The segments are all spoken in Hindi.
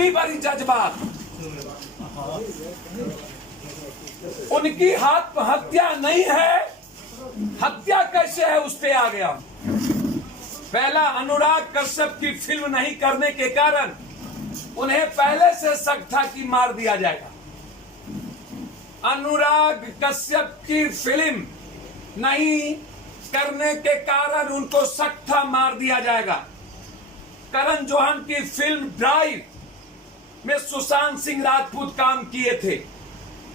इतनी बड़ी जज्बात, उनकी आत्महत्या नहीं है, हत्या कैसे है उस पे आ गया। पहला, अनुराग कश्यप की फिल्म नहीं करने के कारण उन्हें पहले से शक था कि मार दिया जाएगा। अनुराग कश्यप की फिल्म नहीं करने के कारण उनको शक था मार दिया जाएगा। करण जौहर की फिल्म ड्राइव में सुशांत सिंह राजपूत काम किए थे।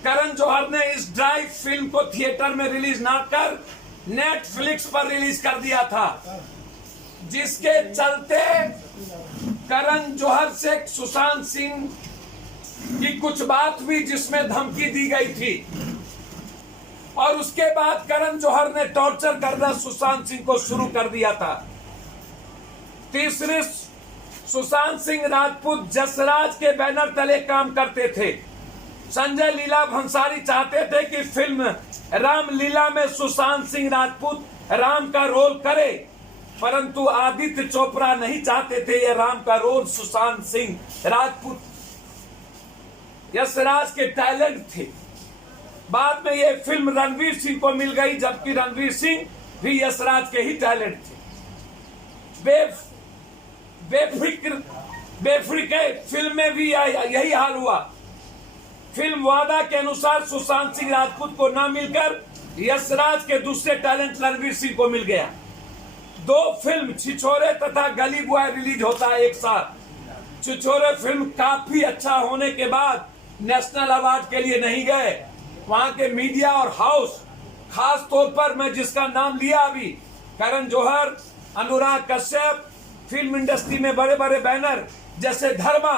करण जौहर ने इस ड्राइव फिल्म को थिएटर में रिलीज ना कर नेटफ्लिक्स पर रिलीज कर दिया था, जिसके चलते करण जौहर से सुशांत सिंह की कुछ बात हुई जिसमें धमकी दी गई थी, और उसके बाद करण जौहर ने टॉर्चर करना सुशांत सिंह को शुरू कर दिया था। तीसरे, सुशांत सिंह राजपूत जसराज के बैनर तले काम करते थे। संजय लीला भंसाली चाहते थे कि फिल्म रामलीला में सुशांत सिंह राजपूत राम का रोल करे, परंतु आदित्य चोपड़ा नहीं चाहते थे ये राम का रोल सुशांत सिंह राजपूत यशराज के टैलेंट थे। बाद में ये फिल्म रणवीर सिंह को मिल गई, जबकि रणवीर सिंह भी यशराज के ही टैलेंट थे। बेफिक्र फिल्म में भी यही हाल हुआ। फिल्म वादा के अनुसार सुशांत सिंह राजपूत को न मिलकर यशराज के दूसरे टैलेंट रणवीर सिंह को मिल गया। 2 फिल्म छिछोरे तथा गली बॉय रिलीज होता है एक साथ। छिछोरे फिल्म काफी अच्छा होने के बाद नेशनल अवार्ड के लिए नहीं गए। वहां के मीडिया और हाउस, खास तौर पर मैं जिसका नाम लिया अभी, करण जौहर, अनुराग कश्यप, फिल्म इंडस्ट्री में बड़े बड़े बैनर जैसे धर्मा,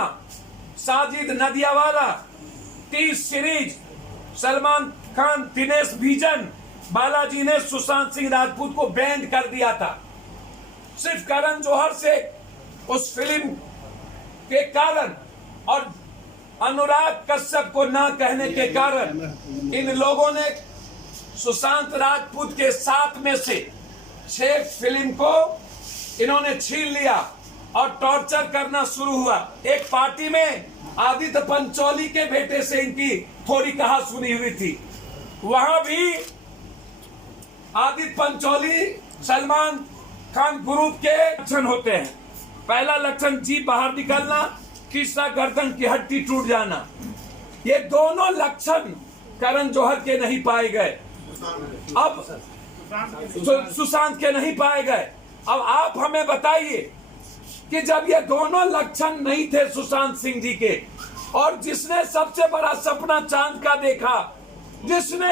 साजिद नदियावाला, 30 सीरीज, सलमान खान, दिनेश विजन, बालाजी ने सुशांत सिंह राजपूत को बैन कर दिया था। सिर्फ करण जौहर से उस फिल्म के कारण और अनुराग कश्यप को ना कहने के कारण इन लोगों ने सुशांत राजपूत के 7 में से 6 फिल्म को इन्होंने छीन लिया और टॉर्चर करना शुरू हुआ। एक पार्टी में आदित्य पंचोली के बेटे से इनकी थोड़ी कहा सुनी हुई थी। वहां भी आदित्य पंचोली सलमान खान ग्रुप के लक्षण होते हैं। पहला लक्षण जीभ बाहर निकलना, तीसरा गर्दन की हड्डी टूट जाना। ये दोनों लक्षण करण जौहर के नहीं पाए गए, अब सुशांत के नहीं पाए गए। अब आप हमें बताइए कि जब ये दोनों लक्षण नहीं थे सुशांत सिंह जी के, और जिसने सबसे बड़ा सपना चांद का देखा, जिसने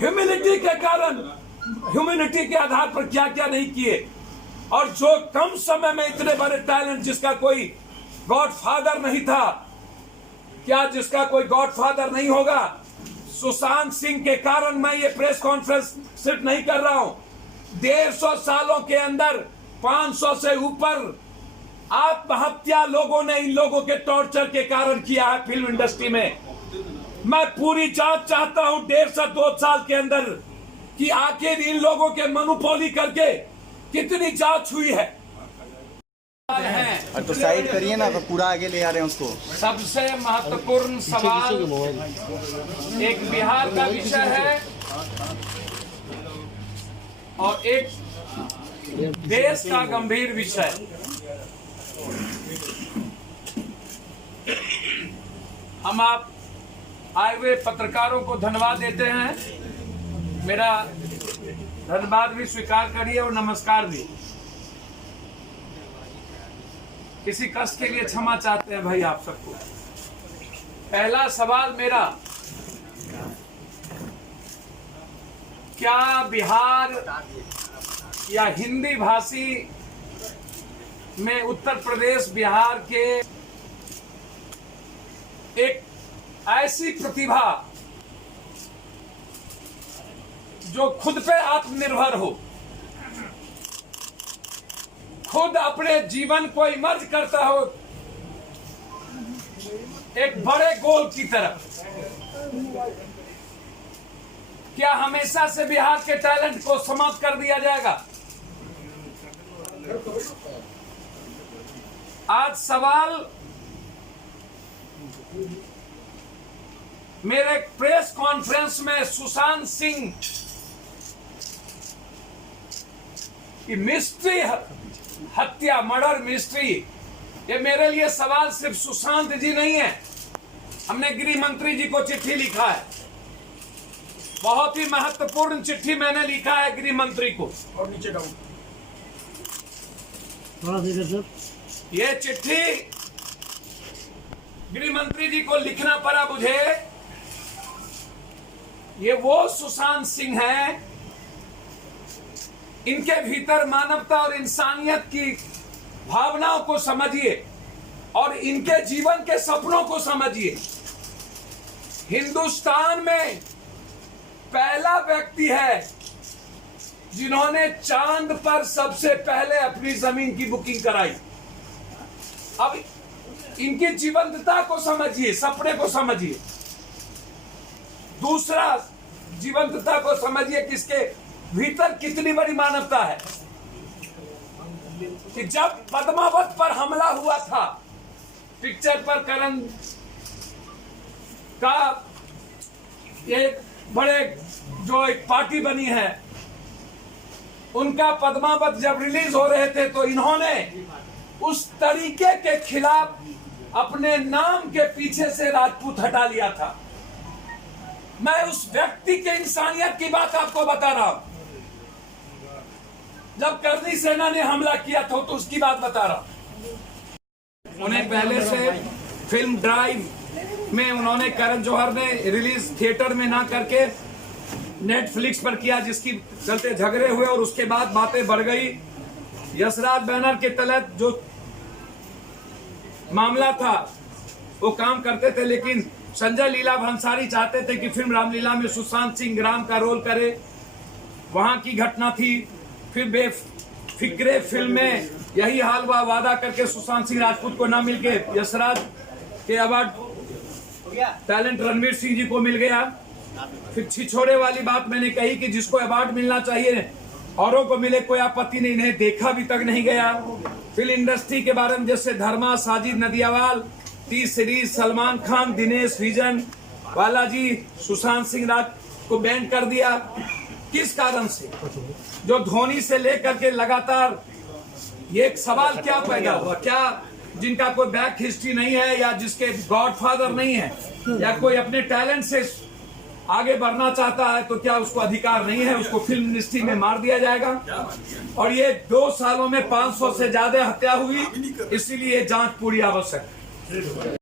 ह्यूमिलिटी के कारण, ह्यूमिलिटी के आधार पर क्या क्या नहीं किए, और जो कम समय में इतने बड़े टैलेंट, जिसका कोई गॉडफादर नहीं था, क्या जिसका कोई गॉडफादर नहीं होगा, सुशांत सिंह के कारण मैं ये प्रेस कॉन्फ्रेंस सिर्फ नहीं कर रहा हूं। 150 सालों के अंदर 500 से ऊपर आत्महत्या लोगों ने इन लोगों के टॉर्चर के कारण किया है फिल्म इंडस्ट्री में। मैं पूरी जांच चाहता हूं 1.5 से 2 साल के अंदर कि आखिर इन लोगों के मोनोपोली करके कितनी जांच हुई है। तो साइड करिए ना, तो पूरा आगे ले आ रहे हैं उसको। सबसे महत्वपूर्ण सवाल एक बिहार का विषय है और एक देश का गंभीर विषय। हम आप आए हुए पत्रकारों को धन्यवाद देते हैं। मेरा धन्यवाद भी स्वीकार करिए और नमस्कार भी। किसी कष्ट के लिए क्षमा चाहते हैं भाई आप सबको। पहला सवाल मेरा, क्या बिहार या हिंदी भाषी में उत्तर प्रदेश, बिहार के एक ऐसी प्रतिभा जो खुद पे आत्मनिर्भर हो, खुद अपने जीवन को इमर्ज करता हो एक बड़े गोल की तरफ, क्या हमेशा से बिहार के टैलेंट को समाप्त कर दिया जाएगा? आज सवाल मेरे प्रेस कॉन्फ्रेंस में सुशांत सिंह की मिस्ट्री, हत्या, मर्डर मिस्ट्री, ये मेरे लिए सवाल सिर्फ सुशांत जी नहीं है। हमने गृह मंत्री जी को चिट्ठी लिखा है, बहुत ही महत्वपूर्ण चिट्ठी मैंने लिखा है गृह मंत्री को। और नीचे डाउन थोड़ा देर सर, ये चिट्ठी गृह मंत्री जी को लिखना पड़ा मुझे। ये वो सुशांत सिंह हैं, इनके भीतर मानवता और इंसानियत की भावनाओं को समझिए और इनके जीवन के सपनों को समझिए। हिंदुस्तान में पहला व्यक्ति है जिन्होंने चांद पर सबसे पहले अपनी जमीन की बुकिंग कराई। अब इनकी जीवंतता को समझिए, सपने को समझिए। दूसरा, जीवंतता को समझिए किसके भीतर कितनी बड़ी मानवता है कि जब पद्मावत पर हमला हुआ था, पिक्चर पर करण का एक बड़े जो एक पार्टी बनी है, उनका पद्मावत जब रिलीज हो रहे थे तो इन्होंने उस तरीके के खिलाफ अपने नाम के पीछे से राजपूत हटा लिया था। मैं उस व्यक्ति के इंसानियत की बात आपको बता रहा हूं। जब करनी सेना ने हमला किया था तो उसकी बात बता रहा हूं। उन्हें पहले से फिल्म ड्राइव में उन्होंने, करण जौहर ने रिलीज थिएटर में ना करके नेटफ्लिक्स पर किया, जिसकी चलते झगड़े हुए और उसके बाद बातें बढ़ गई। यशराज बैनर के तहत जो मामला था वो काम करते थे, लेकिन संजय लीला भंसाली चाहते थे कि फिल्म रामलीला में सुशांत सिंह राम का रोल करे। वहां की घटना थी। फिर बेफिक्रे फिल्म में यही हाल हुआ, वादा करके सुशांत सिंह राजपूत को ना मिलके यशराज के अवार्ड टैलेंट रणवीर सिंह जी को मिल गया। फिर छिछोड़े वाली बात मैंने कही कि जिसको अवार्ड मिलना चाहिए औरों को मिले, कोई आपत्ति नहीं, इन्हें देखा भी तक नहीं गया। फिल्म इंडस्ट्री के बारे में जैसे धर्मा, साजिद नदियावाल, टी सीरीज, सलमान खान, दिनेश विजन, बालाजी, सुशांत सिंह राज को बैन कर दिया। किस कारण से? जो धोनी से लेकर के लगातार ये एक सवाल क्या पैदा हुआ, क्या जिनका कोई बैक हिस्ट्री नहीं है या जिसके गॉडफादर नहीं है या कोई अपने टैलेंट से आगे बढ़ना चाहता है, तो क्या उसको अधिकार नहीं है? उसको फिल्म इंडस्ट्री में मार दिया जाएगा। और ये 2 सालों में 500 से ज्यादा हत्या हुई, इसीलिए जांच पूरी आवश्यक है।